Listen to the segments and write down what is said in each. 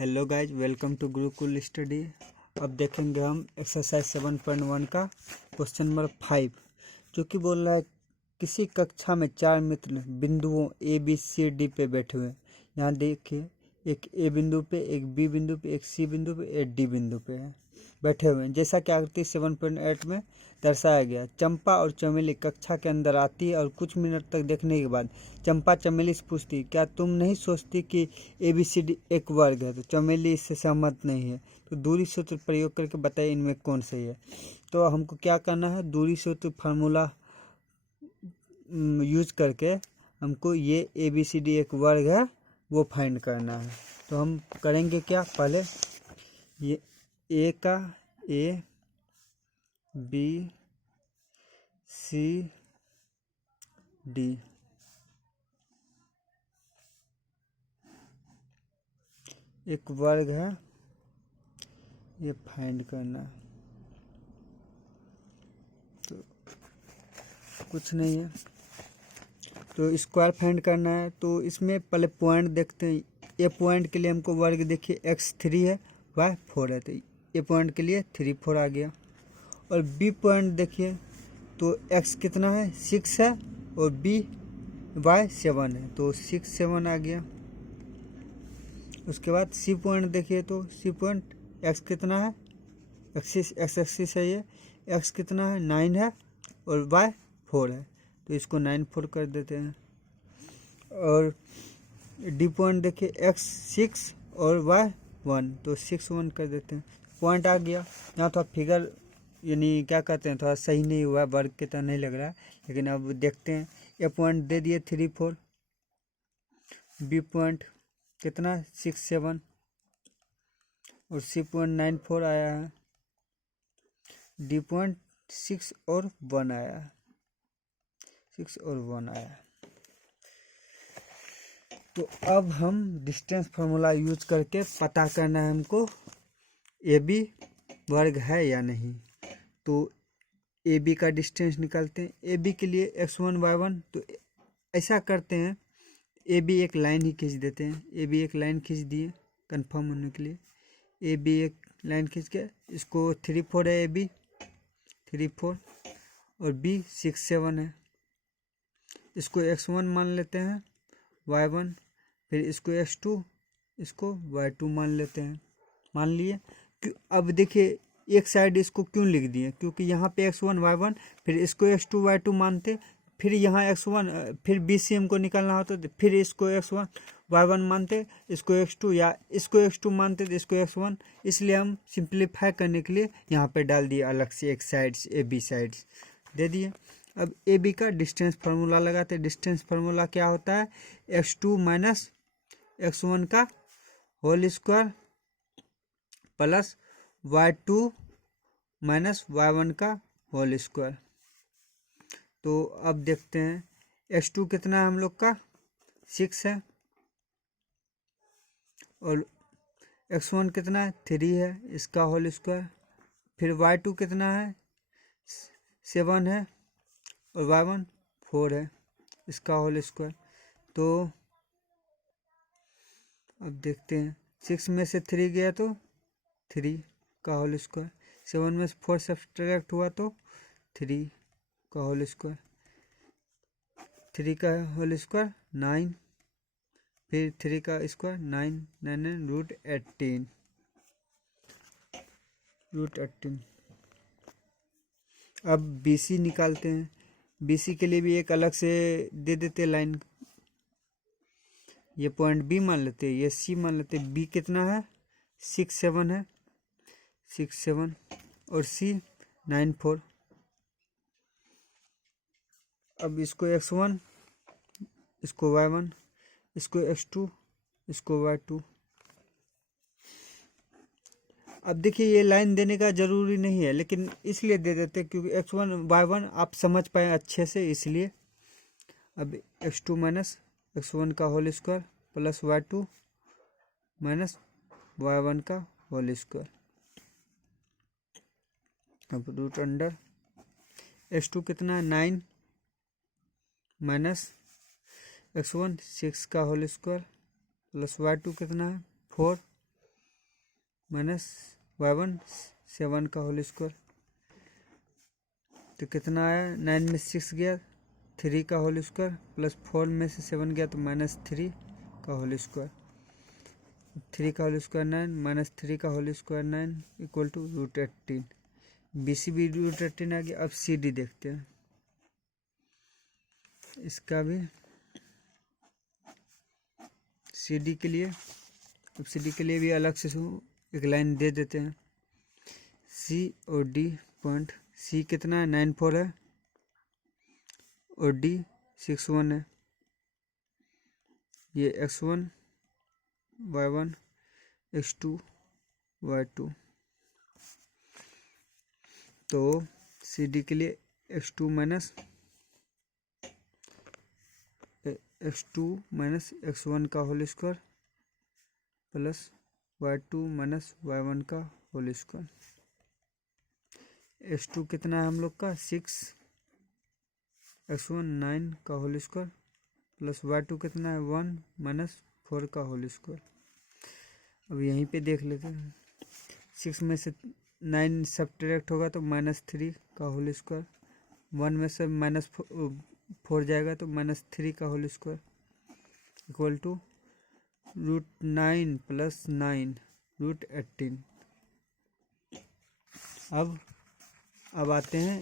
Hello guys, welcome to Gurukul Study. अब देखेंगे हम एक्सरसाइज 7.1 का क्वेश्चन नंबर 5, जो कि बोल रहा है किसी कक्षा में 4 मित्र बिंदुओं ए बी सी डी पे बैठे हुए हैं। यहाँ देखिए, एक ए बिंदु पे, एक बी बिंदु पे, एक सी बिंदु पे, एक डी बिंदु पे है बैठे हुए हैं। जैसा कि आकृति 7.8 में दर्शाया गया। चंपा और चमेली कक्षा के अंदर आती है और कुछ मिनट तक देखने के बाद चंपा चमेली से पूछती, क्या तुम नहीं सोचती कि ABCD एक वर्ग है? तो चमेली इससे सहमत नहीं है। तो दूरी सूत्र प्रयोग करके बताइए इनमें कौन सही है। तो हमको क्या करना है, दूरी सूत्र फार्मूला यूज करके हमको ये ABCD एक वर्ग है वो फाइंड करना है। तो हम करेंगे क्या, पहले ये ए का A B C D एक वर्ग है, ये फाइंड करना है। तो कुछ नहीं है, तो स्क्वायर फाइंड करना है। तो इसमें पहले पॉइंट देखते हैं। ए पॉइंट के लिए हमको वर्ग देखिए x3 है, y4 है, तो ए पॉइंट के लिए 3 4 आ गया। और बी पॉइंट देखिए, तो x कितना है 6 है और y 7 है, तो 6 7 आ गया। उसके बाद सी पॉइंट देखिए, तो सी पॉइंट x कितना है, x एक्सिस है, ये x कितना है 9 है और y 4 है, तो इसको 9 4 कर देते हैं। और डी पॉइंट देखिए, x 6 और y 1, तो 6 1 कर देते हैं। पॉइंट आ गया। यहाँ थोड़ा फिगर यानी क्या कहते हैं, थोड़ा सही नहीं हुआ, वर्ग की तरह नहीं लग रहा है, लेकिन अब देखते हैं। ए पॉइंट दे दिए 3 4, बी पॉइंट कितना 6 7 और सी पॉइंट 9 4 आया है। डी पॉइंट 6 और 1 आया है, 6 और 1 आया है। तो अब हम डिस्टेंस फार्मूला यूज करके पता करना है हमको ए बी वर्ग है या नहीं। तो ए बी का डिस्टेंस निकालते हैं। ए बी के लिए x1 y1, तो ऐसा करते हैं, ए बी एक लाइन ही खींच देते हैं। ए बी एक लाइन खींच दिए कंफर्म होने के लिए। ए बी एक लाइन खींच के, इसको 3 4 है, ए बी 3 4 और बी 6 7 है। इसको x1 मान लेते हैं, y1, फिर इसको x2, इसको y2 मान लेते हैं। मान लिए। अब देखिए, एक साइड इसको क्यों लिख दिए, क्योंकि यहाँ पे x1 y1, फिर इसको x2 y2 मानते, फिर यहाँ x1, फिर BCM को निकालना होता तो फिर इसको x1 y1 मानते, इसको x2, या इसको x2 मानते तो इसको x1। इसलिए हम सिंप्लीफाई करने के लिए यहाँ पे डाल दिए अलग से एक साइड्स, ए बी साइड्स दे दिए। अब ए बी का डिस्टेंस फार्मूला लगाते। डिस्टेंस फार्मूला क्या होता है, x2 माइनस x1 का whole square plus y2 minus y1 का होल स्क्वायर। तो अब देखते हैं, x2 कितना है हम लोग का 6 है और x1 कितना है 3 है, इसका होल स्क्वायर। फिर y2 कितना है 7 है और y1 4 है, इसका होल स्क्वायर। तो अब देखते हैं, 6 में से 3 गया तो 3 का होल स्क्वायर, 7 में से 4 सब्ट्रैक्ट हुआ तो 3 का होल स्क्वायर, 3 का होल स्क्वायर 9, फिर 3 का स्क्वायर 9 9 9 रूट 18। अब BC निकालते हैं। BC के लिए भी एक अलग से दे देते लाइन। ये पॉइंट B मान लेते हैं, ये C मान लेते हैं। B कितना है 6 7 है, 6 7 और C 9 4। अब इसको x1, इसको y1, इसको x2, इसको y2। अब देखिए, ये लाइन देने का जरूरी नहीं है, लेकिन इसलिए दे देते क्योंकि x1 y1 आप समझ पाए अच्छे से, इसलिए। अब x2 माइनस x1 का whole square plus y2 minus y1 का होल स्क्वायर। अब रूट अंडर x2 कितना है 9 माइनस x1 6 का होल स्क्वायर प्लस y2 कितना है 4 माइनस y1 7 का होल स्क्वायर। तो कितना आया, 9 में 6 गया 3 का होल स्क्वायर, प्लस 4 में से 7 गया तो -3 का होल स्क्वायर। 3 का होल स्क्वायर 9 -3 का whole square 9 equal to √18। BC भी √18 आ गया। अब CD देखते हैं, इसका भी CD के लिए, अब CD के लिए भी अलग से एक लाइन दे देते हैं। C और D पॉइंट, C कितना है 9 4 है और D 6 1 है। ये x1 y1 x2 y2। तो CD के लिए x2 माइनस x1 का whole square plus y2 minus y1 का होल स्क्वायर। x2 कितना है हम लोग का 6, x1 9 का होल स्क्वायर प्लस y2 कितना है 1 माइनस 4 का होल स्क्वायर। अब यहीं पे देख लेते हैं, 6 में से 9 सब्ट्रैक्ट होगा तो -3 का होल स्क्वायर, 1 में से -4 जाएगा तो -3 का होल स्क्वायर इक्वल टू √9 + 9 √18। अब आते हैं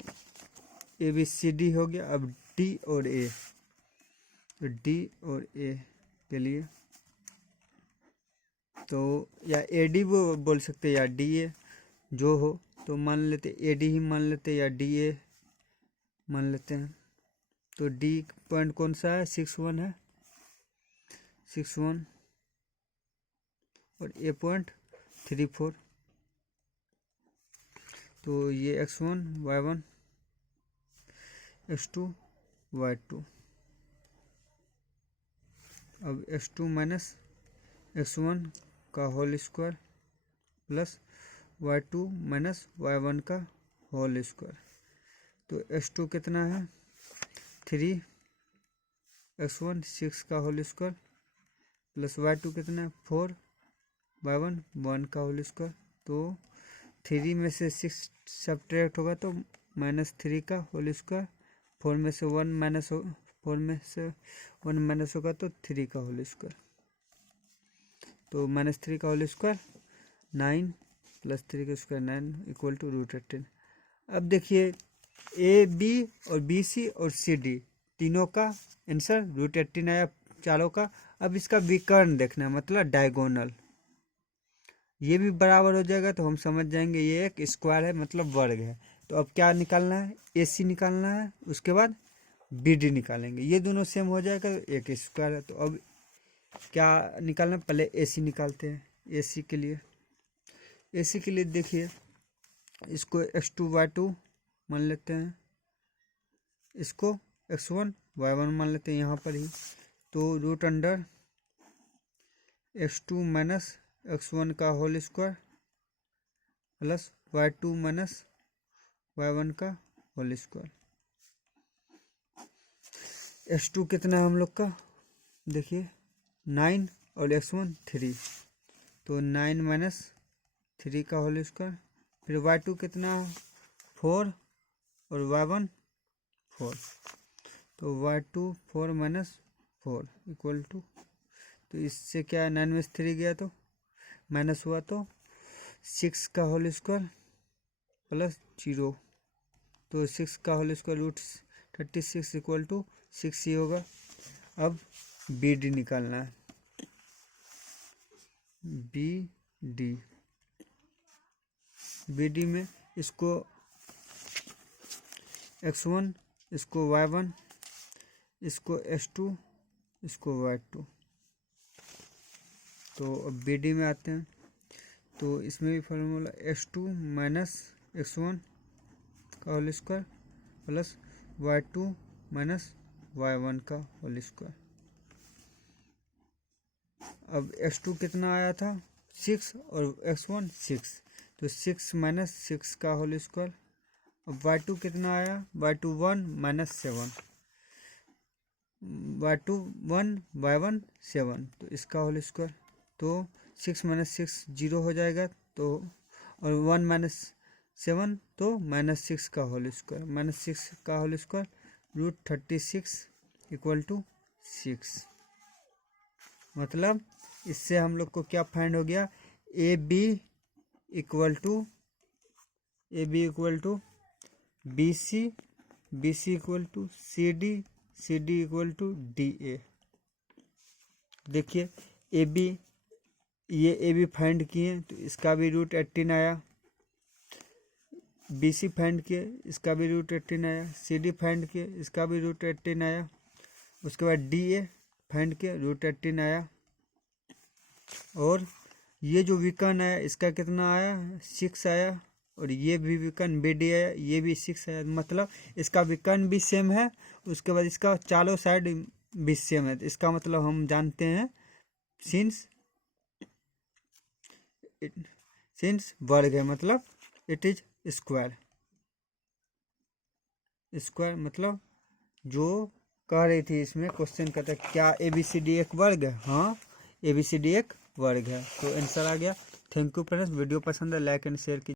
ABCD हो गया। अब D और A, तो D और A के लिए तो या AD वो बोल सकते या DA जो हो, तो मान लेते AD ही मान लेते या DA मान लेते हैं। तो D पॉइंट कौन सा है 6 1 है, 6 1 और A पॉइंट 3 4। तो ये x1 y1 x2 y2। अब x2 माइनस x1 का whole square plus y2 minus y1 का होल स्क्वायर। तो x2 कितना है 3, x1 6 का होल स्क्वायर प्लस y2 कितना है 4, y1 1 का होल स्क्वायर। तो 3 में से 6 सब्ट्रैक्ट होगा तो -3 का होल स्क्वायर, 4 में से 1 माइनस होगा तो 3 का होल स्क्वायर। तो -3 का होल स्क्वायर 9 + 3 का स्क्वायर 9 इक्वल टू √18। अब देखिए AB और BC और CD तीनों का आंसर √18 आया, चारों का। अब इसका विकर्ण देखना है, मतलब डायगोनल, ये भी बराबर हो जाएगा तो हम समझ जाएंगे ये एक स्क्वायर है, मतलब वर्ग है। तो अब क्या निकालना है, AC निकालना है, उसके बाद BD निकालेंगे। ये दोनों सेम हो जाएगा तो एक स्क्वायर है। तो अब क्या निकालना, पहले AC निकालते हैं। AC के लिए देखिए, इसको x2 y2 मान लेते हैं, इसको x1 y1 मान लेते हैं यहाँ पर ही। तो √अंडर x2 माइनस x1 का whole square plus y2 minus y1 का होल स्क्वायर। x2 कितना है हम लोग का, देखिए 9 और x1 3, तो 9 माइनस 3 का होल स्क्वायर। फिर y2 कितना 4 और y1 4, तो y2 4 माइनस 4 इक्वल टू, तो इससे क्या है 9 में से 3 गया तो माइनस हुआ तो 6 का होल स्क्वायर प्लस 0, तो 6 का होल स्क्वायर √36 इक्वल टू 6 ही होगा। अब BD निकालना है, BD में इसको x1 इसको y1 इसको x2 इसको y2। तो अब BD में आते हैं, तो इसमें भी फार्मूला x2 माइनस x1 का whole square plus y2 minus y1 का होल स्क्वायर। अब x2 कितना आया था 6 और x1 6, तो 6 माइनस 6 का होल स्क्वायर। अब y2 कितना आया, y2 1 माइनस 7, y2 1 y1 7, तो इसका होल स्क्वायर। तो 6 माइनस 6 0 हो जाएगा, तो और 1 - 7 तो -6 का होल स्क्वायर, -6 का होल स्क्वायर √36 = 6। मतलब इससे हम लोग को क्या फाइंड हो गया, A B equal to B C, B C equal to C D, C D equal to D A. देखिए ए बी, ये ए बी फाइंड किए तो इसका भी √18 आया, बी सी फाइंड किए इसका भी √18 आया, सी डी फाइंड किए इसका भी √18 आया, उसके बाद डी ए फाइंड किए √18 आया, और ये जो विकर्ण है इसका कितना आया, 6 आया, और ये भी विकर्ण बी डी आया, ये भी 6 आया। मतलब इसका विकर्ण भी सेम है, उसके बाद इसका चारों साइड भी सेम है। तो इसका मतलब हम जानते हैं सिंस वर्ग है, मतलब इट इज स्क्वायर। स्क्वायर मतलब जो कह रही थी इसमें क्वेश्चन कहता है क्या ABCD एक वर्ग है, हाँ ABCD एक वर्ग है। तो आंसर आ गया। थैंक यू फ्रेंड्स, वीडियो पसंद है लाइक एंड शेयर कीजिए।